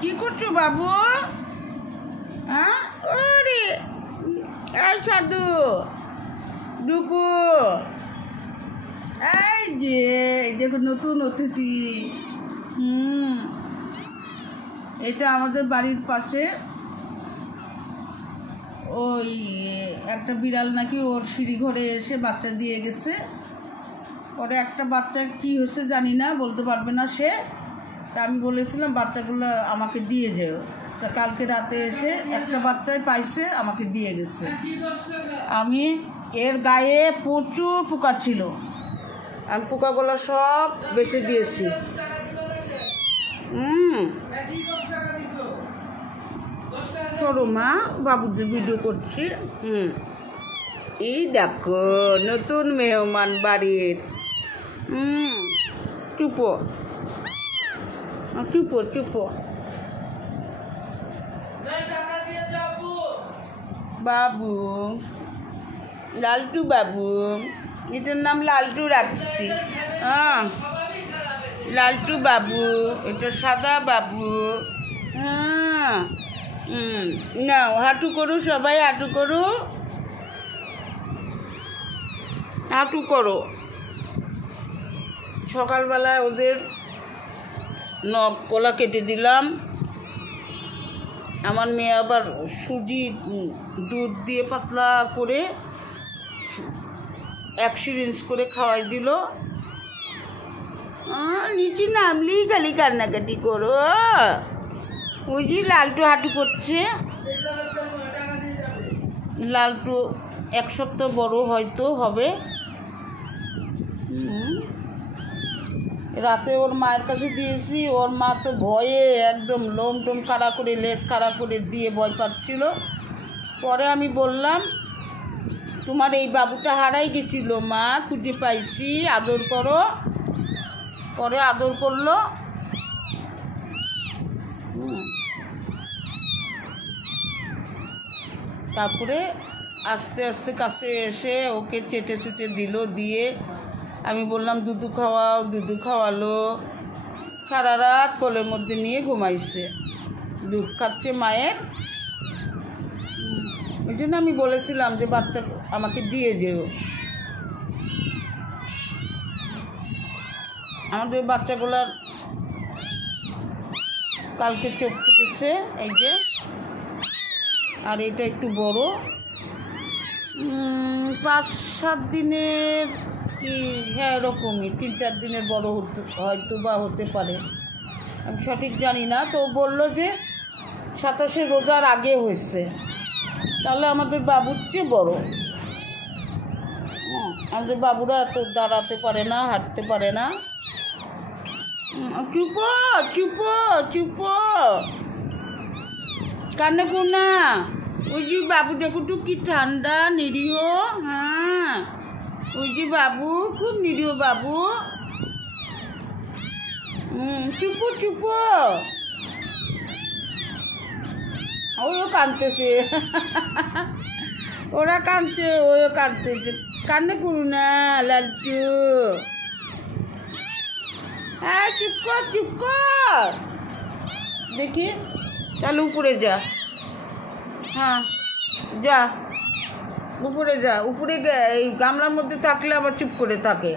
কি করছো বাবু? হ্যাঁ, ওরে এই সাধু ডুকু, এই যে দেখো নতুন অতিথি। এটা আমাদের বাড়ির পাশে ওই একটা বিড়াল নাকি ওর সিঁড়ি ঘরে এসে বাচ্চা দিয়ে গেছে। পরে একটা বাচ্চার কি হয়েছে জানি না, বলতে পারবে না সে। তা আমি বলেছিলাম বাচ্চাগুলো আমাকে দিয়ে যেও। তা কালকে রাতে এসে একটা বাচ্চাই পাইছে, আমাকে দিয়ে গেছে। আমি এর গায়ে প্রচুর পোকা ছিল, আমি পোকাগুলো সব বেছে দিয়েছি। চলো মা, বাবুদের ভিডিও করছি। এই দেখো নতুন মেহমান বাড়ির। চুপো চুপো চুপো বাবু, লালটু বাবু, এটার নাম লালটু রাখছি। হ্যাঁ, লালটু বাবু, এটা সাদা বাবু। হ্যাঁ, নাও হাঁটু করো, সবাই হাঁটু করো, হাঁটু করো। সকালবেলায় ওদের নখ কলা কেটে দিলাম। আমার মেয়ে আবার সুজি দুধ দিয়ে পাতলা করে 1 সিরিঞ্জ করে খাওয়াই দিল। নিচে নামলেই খালি কান্নাকাটি করো। ওই যে লালটু হাঁটু করছে। লালটু 1 সপ্তাহ বড় হয়তো হবে। রাতে ওর মায়ের কাছে দিয়েছি, ওর মা তো ভয়ে একদম লোম টোম খাড়া করে লেজ খাড়া করে দিয়ে ভয় পাচ্ছিল। পরে আমি বললাম তোমার এই বাবুটা হারাই গেছিল মা, খুঁজে পাইছি, আদর করো। পরে আদর করলো। তারপরে আস্তে আস্তে কাছে এসে ওকে চেটে চুটে দিল। দিয়ে আমি বললাম দুধু খাওয়াও, দুধু খাওয়ালো। সারা রাত কোলের মধ্যে নিয়ে ঘুমাইছে, দুধ খাচ্ছে মায়ের। ওই জন্য আমি বলেছিলাম যে বাচ্চা আমাকে দিয়ে যেও। আমাদের বাচ্চাগুলার কালকে চোখ ফুটেছে, এই যে। আর এটা একটু বড়, 5-7 দিনের কি, হ্যাঁ এরকমই 3-4 দিনের বড় হয়তো বা হতে পারে, আমি সঠিক জানি না। তো বললো যে 27 রোজার আগে হয়েছে, তাহলে আমাদের বাবুর চেয়ে বড়। আমাদের বাবুরা এত দাঁড়াতে পারে না, হাঁটতে পারে না। চুপো চুপো চুপো, কান্না করো না। ওই যে বাবু দেখো তো কি ঠান্ডা নিরীহ। হ্যাঁ, ওই যে বাবু খুব নিরীহ বাবু। চুপো চুপো, ওইও কাঁদতেছে। ওরা কাঁদছে, ওইও কাঁদতেছে। কান্না করো না লালটু। হ্যাঁ চুপ কর, চুপ কর। দেখি, চল উপরে যা। হ্যাঁ যা, উপরে যা। উপরে এই গামলার মধ্যে থাকলে আবার চুপ করে থাকে।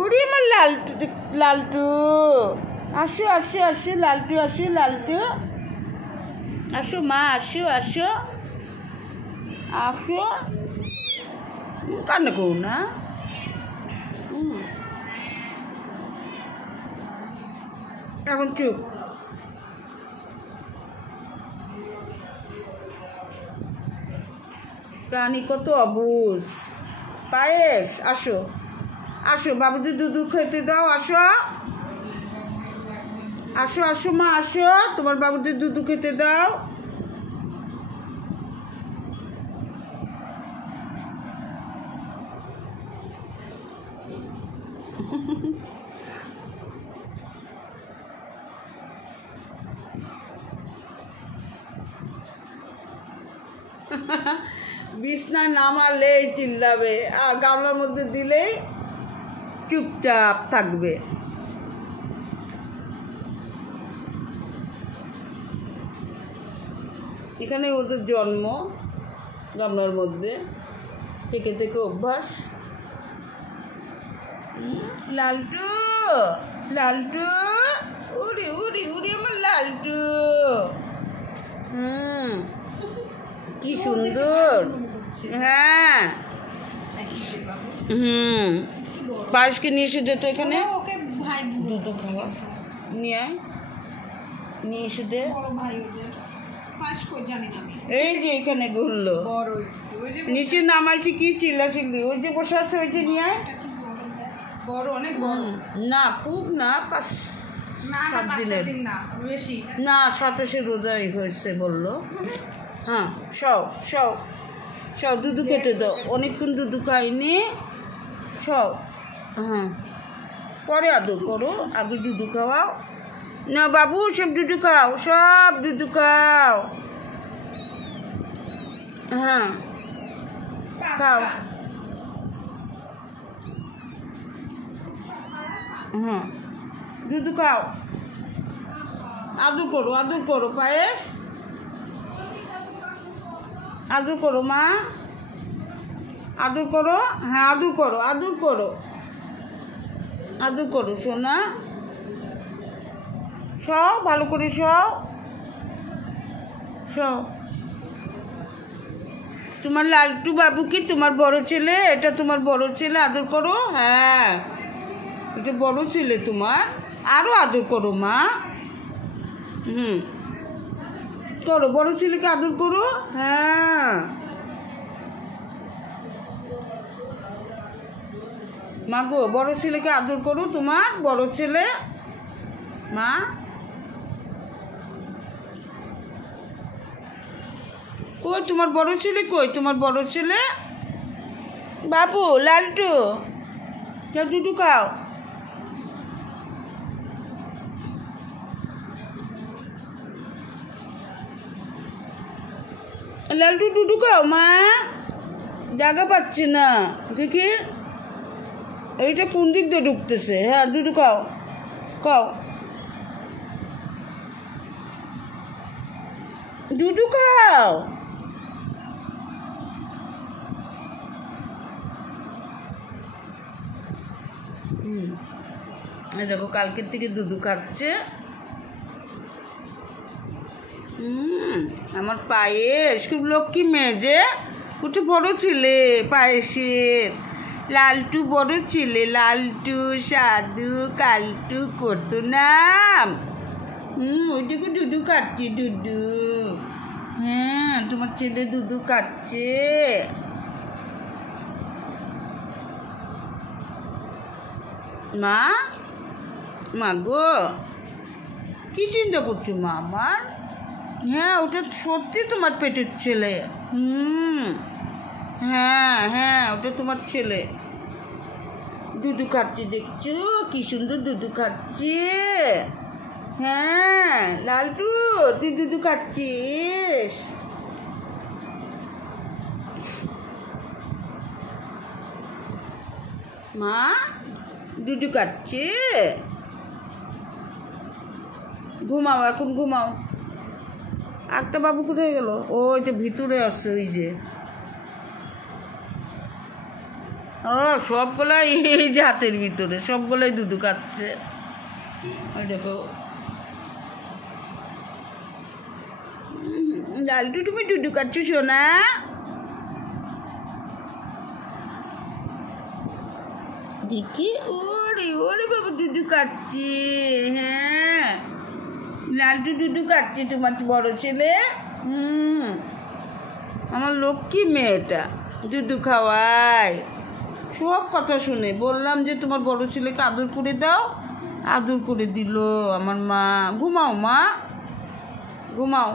উড়ি আমার লালটু, লালটু আসো আসো আসো, লালটু আসো, লালটু আসো মা, আসো আসো আসো। কান্না করো না। এখন চুপ। প্রাণী কত অবুঝ। পায়েস, আসো আসো, বাবুদের দুধ খেতে দাও। আসো আসো আসো মা, আসো, তোমার বাবুদের দুধ খেতে দাও। বিছনায় নামালেই চিল্লাবে, আর গামলার মধ্যে দিলেই চুপচাপ থাকবে। এখানে ওদের জন্ম, গামলার মধ্যে থেকে থেকে অভ্যাস। লালটু, লালটু, উড়ি উড়ি উড়ি আমার লালটু। কি সুন্দর। হ্যাঁ পায়েসকে নিয়ে এসে দে তো এখানে, দুধ খাওয়া নিয়ে আয়, নিয়ে এসে দে। এই যে এখানে ঘুরলো, নিচে নামাইছি কি চিল্লাচিল্লি, ওই যে বসে আছে ওই যে নিয়ে আয়। বড় অনেক বড় না, খুব না, 5-7 দিনের না, 27 রোজাই হয়েছে বললো। হ্যাঁ সব সব সব দুধু কেটে দাও, অনেকক্ষণ দুধু খাইনি সব। হ্যাঁ পরে আদর করো, আগে দুধু খাওয়াও না বাবু, সব দুধু খাও, সব দুধু খাও। হ্যাঁ খাও। হ্যাঁ দুধ খাও, আদর করো, আদর করো পায়েস, আদর করো মা, আদর করো। হ্যাঁ আদর করো, আদর করো, আদর করো সোনা, সব ভালো করে সব সব। তোমার লালটু বাবু কি তোমার বড় ছেলে? এটা তোমার বড় ছেলে, আদর করো। হ্যাঁ এটা বড় ছেলে তোমার, আরও আদর করো মা। করো, বড় ছেলেকে আদর করো। হ্যাঁ মা গো, বড় ছেলেকে আদর করো, তোমার বড় ছেলে। মা কই তোমার বড় ছেলে, কই তোমার বড় ছেলে? বাবু লালটু যা দুধু খাও। লালটু দুধু খাও মা, জায়গা পাচ্ছে না দেখি, এইটা কোন দিক দিয়ে ঢুকতেছে। হ্যাঁ দুধু খাও, খাও দুধু খাও। দেখো কালকের থেকে দুধু খাচ্ছে। আমার পায়েস খুব লক্ষ্মী মেয়ে যে, ওটা বড় ছেলে পায়েসের। লালটু বড় ছেলে, লালটু সাধু কালটু কত নাম। ওইটাকে দুধু খাচ্ছে, দুধু। হ্যাঁ তোমার ছেলে দুধু খাচ্ছে। মা, মা গো কি চিন্তা করছো মা আমার? হ্যাঁ ওটা সত্যি তোমার পেটের ছেলে। হ্যাঁ হ্যাঁ ওটা তোমার ছেলে, দুধু খাচ্ছে, দেখছো কি সুন্দর দুধু খাচ্ছে। হ্যাঁ লালটু তুই দুধু খাচ্ছিস। মা দুধু খাচ্ছে। ঘুমাও এখন, ঘুমাও। একটা বাবু কোথায় গেল? ওই যে ভিতরে আসছে, ওই যে। ও সবগুলাই এই যে হাতের ভিতরে, সবগুলাই দুধু খাচ্ছে। ওই দেখো লালটু তুমি দুধু খাচ্ছ সোনা? দেখি, ওরে ওরে বাবা দুধু খাচ্ছে। হ্যাঁ লালটু দুধু খাচ্ছে, তোমার বড় ছেলে। আমার লক্ষ্মী মেয়েটা দুধু খাওয়ায়, সব কথা শুনে। বললাম যে তোমার বড় ছেলেকে আদর করে দাও, আদর করে দিল আমার মা। ঘুমাও মা, ঘুমাও।